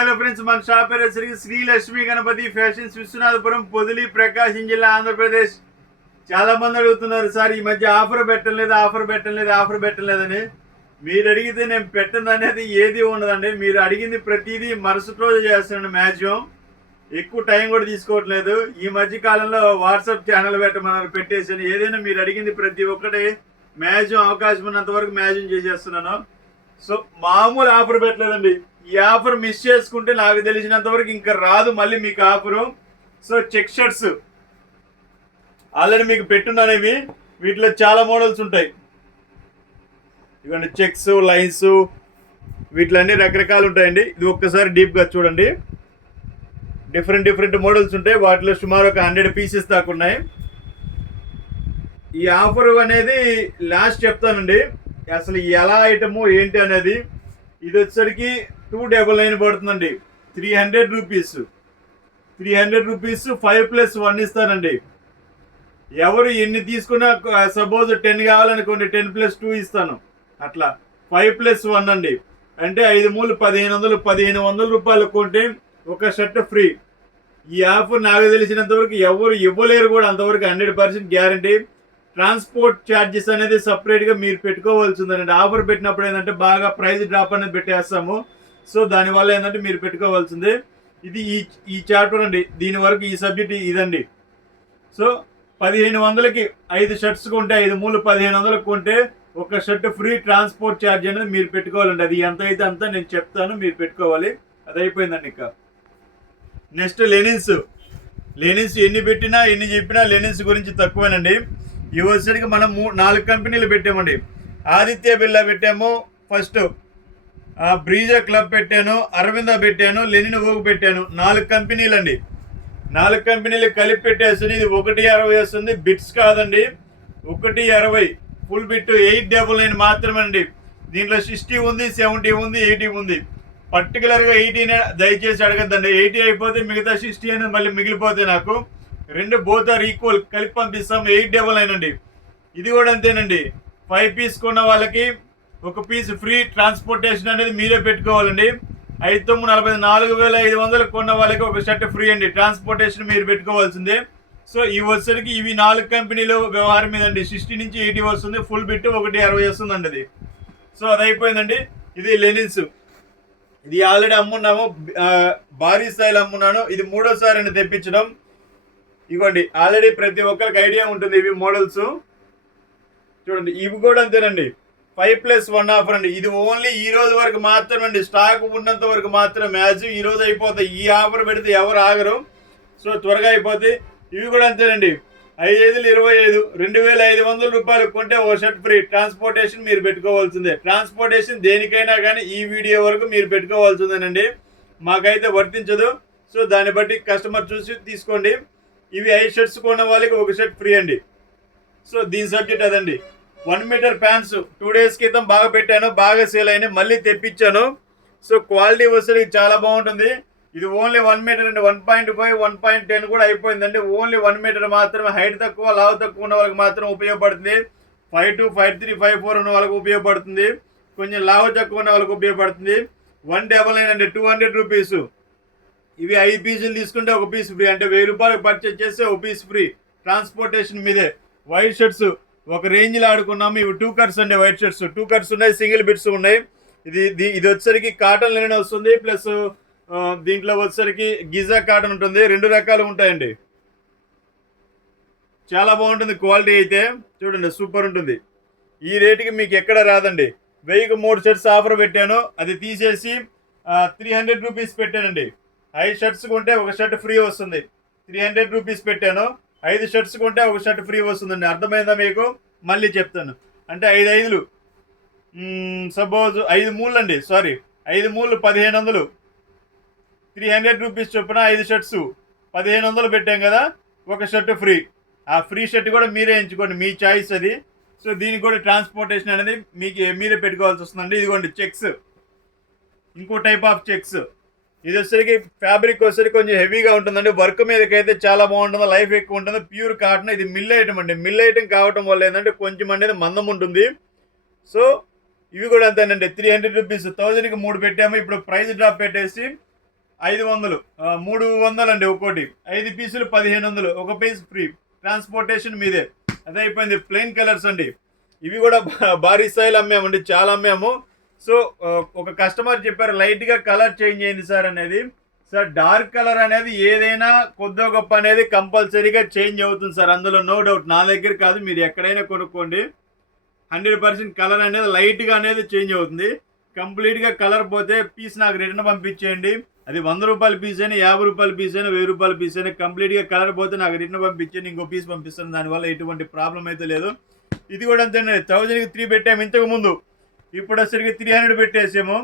Hello friends, మన shop పేరు Shri Lakshmi Ganapati fashions, Viswanathapuram, Podili, ప్రకాశం జిల్లా, ఆంధ్రప్రదేశ్. చాలా మంది అడుగుతున్నారు, సార్ ఈ మధ్య ఆఫర్ పెట్టలేదని. మీరు అడిగితే నేను పెట్టను అనేది ఏది ఉండదండి. మీరు అడిగింది ప్రతిదీ మరుసటి రోజు చేస్తున్నాను. మ్యాక్సిమం ఎక్కువ టైం కూడా తీసుకోవట్లేదు. ఈ మధ్య కాలంలో వాట్సాప్ ఛానల్ పెట్టేసాను. ఏదైనా మీరు అడిగింది ప్రతి ఒక్కటి మ్యాక్సిమం అవకాశం ఉన్నంత వరకు మ్యాక్సిమం చేసేస్తున్నాను. సో మామూలు ఆఫర్ పెట్టలేదండి. ఈ ఆఫర్ మిస్ చేసుకుంటే నాకు తెలిసినంత వరకు ఇంకా రాదు మళ్ళీ మీకు offer. So check shirts already మీకు పెట్టున్నాను. వీటిలో చాలా మోడల్స్ ఉంటాయి. ఇవన్నీ చెక్స్, లైన్స్, వీటిలో అన్ని రకరకాలు ఉంటాయండి. ఇది ఒక్కసారి డీప్గా చూడండి. డిఫరెంట్ మోడల్స్ ఉంటాయి. వాటిలో సుమారు ఒక 100 పీసెస్ దాకా ఉన్నాయి. ఈ ఆఫర్ అనేది లాస్ట్ చెప్తానండి, అసలు ఎలా ఐటము ఏంటి అనేది. ఇది వచ్చేసరికి 299 పడుతుందండి. 300 రూపీస్ 5+1 ఇస్తానండి. ఎవరు ఎన్ని తీసుకున్నా, సపోజ్ 10 కావాలనుకోండి, 10+2 ఇస్తాను. అట్లా 5+1 అండి. అంటే 5 మూలు 1500 రూపాయలు కొంటే ఒక షర్ట్ ఫ్రీ. ఈ ఆఫర్ నాకు తెలిసినంత వరకు ఎవరు ఇవ్వలేరు కూడా, అంతవరకు 100% గ్యారంటీ. ట్రాన్స్పోర్ట్ ఛార్జెస్ అనేది సపరేట్గా మీరు పెట్టుకోవాల్సిందండి. ఆఫర్ పెట్టినప్పుడు ఏంటంటే బాగా ప్రైస్ డ్రాప్ అనేది పెట్టేస్తాము. సో దానివల్ల ఏంటంటే మీరు పెట్టుకోవాల్సిందే. ఇది ఈ చాప్టర్ అండి. దీని వరకు ఈ సబ్జెక్ట్ ఇదండి. సో 1500కి 5 షర్ట్స్ కొంటే, 5 మూలు 1500 కొంటే ఒక షర్ట్ ఫ్రీ. ట్రాన్స్పోర్ట్ ఛార్జ్ అనేది మీరు పెట్టుకోవాలండి. అది ఎంత అయితే అంతా నేను చెప్తాను, మీరు పెట్టుకోవాలి. అది అయిపోయిందండి. ఇంకా నెక్స్ట్ లెనిన్స్ ఎన్ని పెట్టినా ఎన్ని చెప్పినా లెనిన్స్ గురించి తక్కువేనండి. ఈ వచ్చేసరికి మనం 4 కంపెనీలు పెట్టామండి. ఆదిత్య బిర్లా పెట్టాము, ఫస్ట్ బ్రీజా క్లబ్ పెట్టాను, అరవింద పెట్టాను, లెనిన్ ఓగు పెట్టాను. 4 కంపెనీలు అండి. 4 కంపెనీలు కలిపి పెట్టేస్తుంది. ఇది 160 వస్తుంది. బిట్స్ కాదండి, 160 ఫుల్ బిట్. 899 మాత్రమే అండి. దీంట్లో 60 ఉంది, 70 ఉంది, 80 ఉంది. పర్టికులర్గా 80 దయచేసి అడగద్దండి. 80 అయిపోతే మిగతా 60 అనేది మళ్ళీ మిగిలిపోతే నాకు రెండు బోత్ ఆర్ ఈక్వల్ కలిపి పంపిస్తాం. 899 అండి. ఇది కూడా అంతేనండి. 5 పీస్ కొన్న వాళ్ళకి 1 పీస్ ఫ్రీ. ట్రాన్స్పోర్టేషన్ అనేది మీరే పెట్టుకోవాలండి. 4,500 కొన్న వాళ్ళకి ఒక షర్ట్ ఫ్రీ అండి. ట్రాన్స్పోర్టేషన్ మీరు పెట్టుకోవాల్సిందే. సో ఇవి వచ్చేసరికి ఇవి 4 కంపెనీలు వ్యవహారం మీద అండి. 60 నుంచి 80 వస్తుంది. ఫుల్ బిట్ 160 వస్తుందండి అది. సో అది అయిపోయిందండి. ఇది లెనిన్స్. ఇది ఆల్రెడీ అమ్మున్నాము, భారీ స్థాయిలో అమ్మున్నాను. ఇది 3వ సారి తెప్పించడం. ఇవ్వండి, ఆల్రెడీ ప్రతి ఒక్కరికి ఐడియా ఉంటుంది. ఇవి మోడల్స్ చూడండి. ఇవి కూడా అంతేనండి. 5+1 ఆఫర్ అండి. ఇది ఓన్లీ ఈ రోజు వరకు మాత్రమే అండి. స్టాక్ ఉన్నంత వరకు మాత్రమే. మ్యాక్సిమం ఈ రోజు అయిపోతాయి. ఈ ఆఫర్ పెడితే ఎవరు ఆగరు. సో త్వరగా అయిపోతాయి. ఇవి కూడా అంతేనండి. 5×5 = 25 2,500 రూపాయలు కొంటే ఓ షర్ట్ ఫ్రీ. ట్రాన్స్పోర్టేషన్ మీరు పెట్టుకోవాల్సిందే. ట్రాన్స్పోర్టేషన్ దేనికైనా కానీ ఈ వీడియో వరకు మీరు పెట్టుకోవాల్సిందేనండి. మాకైతే వర్తించదు. సో దాన్ని బట్టి కస్టమర్ చూసి తీసుకోండి. ఇవి 5 షర్ట్స్ కొన్న వాళ్ళకి ఒక షర్ట్ ఫ్రీ అండి. సో దీని సబ్జెక్ట్ అదండి. 1 మీటర్ ప్యాంట్స్ 2 డేస్ క్రితం బాగా పెట్టాను, బాగా సేల్ అయినాయి, మళ్ళీ తెప్పించాను. సో క్వాలిటీ వస్తుంది, చాలా బాగుంటుంది. ఇది ఓన్లీ 1 మీటర్ అండి. 1.5 1.10 కూడా అయిపోయిందండి. ఓన్లీ 1 మీటర్ మాత్రమే. హైట్ తక్కువ, లావు తక్కువ ఉన్న వాళ్ళకి మాత్రం ఉపయోగపడుతుంది. 5'2", 5'3", 5'4 ఉన్న వాళ్ళకి ఉపయోగపడుతుంది. కొంచెం లావు తక్కువ ఉన్న వాళ్ళకి ఉపయోగపడుతుంది. 199 అండి, 200 రూపీస్. ఇవి 5 పీసులు తీసుకుంటే 1 పీస్ ఫ్రీ. అంటే 1000 రూపాయలకు పర్చేజ్ చేస్తే 1 పీస్ ఫ్రీ. ట్రాన్స్పోర్టేషన్ మీదే. వైట్ షర్ట్స్ ఒక రేంజ్లో ఆడుకున్నాము. ఇవి 2 కట్స్ అండి. వైట్ షర్ట్స్ 2 కట్స్ ఉన్నాయి, సింగిల్ బిట్స్ ఉన్నాయి. ఇది వచ్చేసరికి కాటన్ లెనిన్ వస్తుంది, ప్లస్ దీంట్లో వచ్చేసరికి గిజా కాటన్ ఉంటుంది. 2 రకాలు ఉంటాయండి. చాలా బాగుంటుంది క్వాలిటీ అయితే. చూడండి, సూపర్ ఉంటుంది. ఈ రేటుకి మీకు ఎక్కడ రాదండి. 1000కి 3 షర్ట్స్ ఆఫర్ పెట్టాను, అది తీసేసి 300 రూపీస్ పెట్టానండి. 5 షర్ట్స్ కొంటే ఒక షర్ట్ ఫ్రీ వస్తుంది. 300 రూపీస్ పెట్టాను. 5 షర్ట్స్ కొంటే ఒక షర్ట్ ఫ్రీ వస్తుందండి. అర్థమైందా మీకు? మళ్ళీ చెప్తాను. అంటే 5×5 సపోజ్ 5 మూలు అండి, 5 మూలు 1500. 300 రూపీస్ చొప్పున 5 షర్ట్స్ 1500 పెట్టాం కదా, ఒక షర్ట్ ఫ్రీ. ఆ ఫ్రీ షర్ట్ కూడా మీరే ఎంచుకోండి, మీ చాయిస్ అది. సో దీనికి కూడా ట్రాన్స్పోర్టేషన్ అనేది మీరే పెట్టుకోవాల్సి వస్తుందండి. ఇదిగోండి చెక్స్, ఇంకో టైప్ ఆఫ్ చెక్స్. ఇది వచ్చేసరికి ఫ్యాబ్రిక్ వచ్చేసరికి కొంచెం హెవీగా ఉంటుందండి. వర్క్ మీదకైతే చాలా బాగుంటుంది, లైఫ్ ఎక్కువ ఉంటుంది. Pure cotton. ఇది మిల్ ఐటమ్ అండి. మిల్ ఐటమ్ కావటం వల్ల ఏంటంటే కొంచెం అనేది మందం ఉంటుంది. సో ఇవి కూడా అంతేనండి. 300 రూపీస్. 1000కి 3 పెట్టాము. ఇప్పుడు ప్రైస్ డ్రాప్ పెట్టేసి 500, 300 అండి ఒక్కోటి. 5 పీసులు 1500, ఒక పీస్ ఫ్రీ, ట్రాన్స్పోర్టేషన్ మీదే. అదే అయిపోయింది. ప్లెయిన్ కలర్స్ అండి, ఇవి కూడా భారీ స్థాయిలో అమ్మామండి, చాలా అమ్మాము. సో ఒక కస్టమర్ చెప్పారు లైట్గా కలర్ చేంజ్ అయింది సార్ అనేది. సార్ డార్క్ కలర్ అనేది ఏదైనా కొద్దో గొప్ప అనేది కంపల్సరీగా చేంజ్ అవుతుంది సార్, అందులో నో డౌట్. నా దగ్గర కాదు, మీరు ఎక్కడైనా కొనుక్కోండి, 100% కలర్ అనేది లైట్గా అనేది చేంజ్ అవుతుంది. కంప్లీట్గా కలర్ పోతే పీస్ నాకు రిటర్న్ పంపించేయండి. అది 100 రూపాయల పీస్ అయినా, 50 రూపాయల పీస్ అయినా, 1000 రూపాయల పీస్ అయినా, కంప్లీట్గా కలర్ పోతే నాకు రిటర్న్ పంపించండి, ఇంకో పీస్ పంపిస్తాను. దానివల్ల ఎటువంటి ప్రాబ్లం అయితే లేదు. ఇది కూడా అంతేనండి, 1000కి 3 పెట్టాము ఇంతకు ముందు, ఇప్పుడు వచ్చరికి 300 పెట్టేసాము.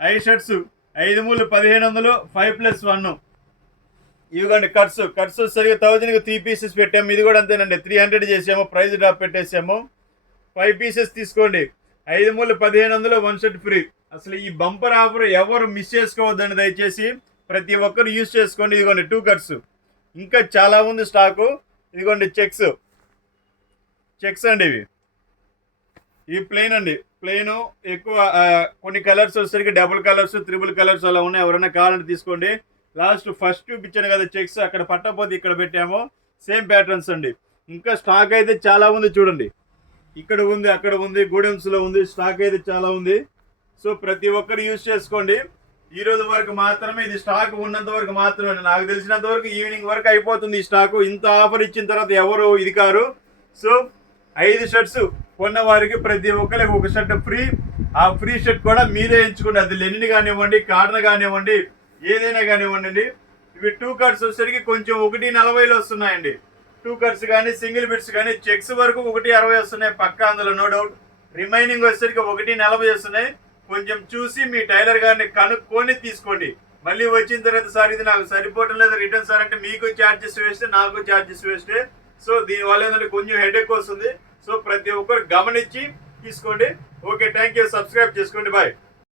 5 షర్ట్స్, 5 మూలు 1500, 5+1. ఇవిగోండి కట్స్ వచ్చేసరికి 1000కి 3 పీసెస్ పెట్టాము. ఇది కూడా అంతేనండి, 300 చేసాము, ప్రైస్ డ్రాప్ పెట్టేసాము. 5 పీసెస్ తీసుకోండి, 5 మూలు 1500, 1 షర్ట్ ఫ్రీ. అసలు ఈ బంపర్ ఆఫర్ ఎవరు మిస్ చేసుకోవద్దండి, దయచేసి ప్రతి ఒక్కరు యూజ్ చేసుకోండి. ఇదిగోండి 2 కట్స్, ఇంకా చాలా ఉంది స్టాకు. ఇదిగోండి చెక్స్ అండి, ఇవి ప్లెయిన్ అండి, ప్లెయిన్ ఎక్కువ. కొన్ని కలర్స్ వచ్చేసరికి డబుల్ కలర్స్, త్రిబుల్ కలర్స్ అలా ఉన్నాయి, ఎవరైనా కావాలంటే తీసుకోండి. లాస్ట్ ఫస్ట్ చూపించాను కదా చెక్స్, అక్కడ పట్టకపోతే ఇక్కడ పెట్టాము, సేమ్ ప్యాటర్న్స్ అండి. ఇంకా స్టాక్ అయితే చాలా ఉంది చూడండి, ఇక్కడ ఉంది, అక్కడ ఉంది, గూడెమ్స్లో ఉంది, స్టాక్ అయితే చాలా ఉంది. సో ప్రతి ఒక్కరు యూజ్ చేసుకోండి. ఈ రోజు వరకు మాత్రమే, ఇది స్టాక్ ఉన్నంత వరకు మాత్రమే, నాకు తెలిసినంత వరకు ఈవినింగ్ వరకు అయిపోతుంది ఈ స్టాకు. ఇంత ఆఫర్ ఇచ్చిన తర్వాత ఎవరు ఇది కారు. సో 5 షర్ట్స్ కొన్న వారికి ప్రతి ఒక్కరికి 1 షర్ట్ ఫ్రీ. ఆ ఫ్రీ షర్ట్ కూడా మీరే ఎంచుకోండి, అది లెనిన్ కానివ్వండి, కాటన్ కానివ్వండి, ఏదైనా కానివ్వండి. ఇవి 2 కట్స్ వచ్చేసరికి కొంచెం 1.40లో వస్తున్నాయండి. 2 కట్స్ కానీ, సింగిల్ బిట్స్ కానీ, చెక్స్ వరకు 1.60 వస్తున్నాయి పక్కా, అందులో నో డౌట్. రిమైనింగ్ వచ్చేసరికి 1.40 వస్తున్నాయి. కొంచెం చూసి మీ టైలర్ గారిని కనుక్కొని తీసుకోండి. మళ్ళీ వచ్చిన తర్వాత సార్ ఇది నాకు సరిపోవటం లేదు రిటర్న్ సార్ అంటే మీకు ఛార్జెస్ వేస్తే, నాకు ఛార్జెస్ వేస్తే. సో దీనివల్ల ఏంటంటే కొంచెం హెడేక్ వస్తుంది. సో ప్రతి ఒక్కరు గమనించి తీసుకోండి. ఓకే, థ్యాంక్ యూ, సబ్స్క్రైబ్ చేసుకోండి, బాయ్.